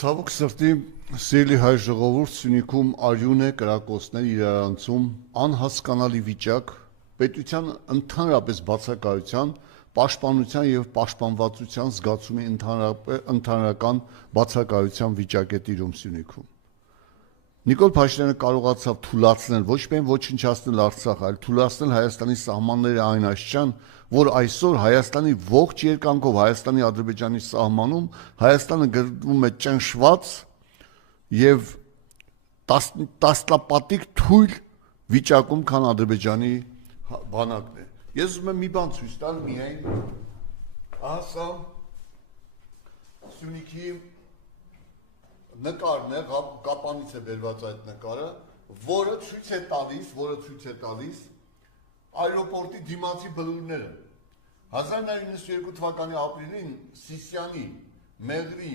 Ցավոք սրտի, սիրելի հայ ժողովուրդ, Սյունիքում արյուն է, կրակոցներ, իրարանցում, անհասկանալի վիճակ, պետության ընդհանրապես բացակայության, պաշտպանության եւ պաշտպանվածության զգացումի ընդհանրական բացակայության վիճակ է տիրում Սյունիքում։ Նիկոլ Փաշինյանը կարողացավ թուլացնել ոչ միայն ոչնչացնել Արցախը, այլ թուլացնել Հայաստանի սահմանները այն աստիճան, որ այսօր Հայաստանի ողջ երկայնքով Հայաստանի-Ադրբեջանի սահմանում Հայաստանը գտնվում է ճնշված եւ տասնապատիկ թույլ վիճակում, քան Ադրբեջանի բանակն է։ Ես ուզում եմ մի բան ցույց տալ միայն, ահա սա Սյունիքի նկարն է, կապանից է բերված այդ նկարը, որը ցույց է տալիս այրոպորտի դիմացի բլուրները։ 1992 թվականի ապրիլին Սիսիանի, Մեղրի,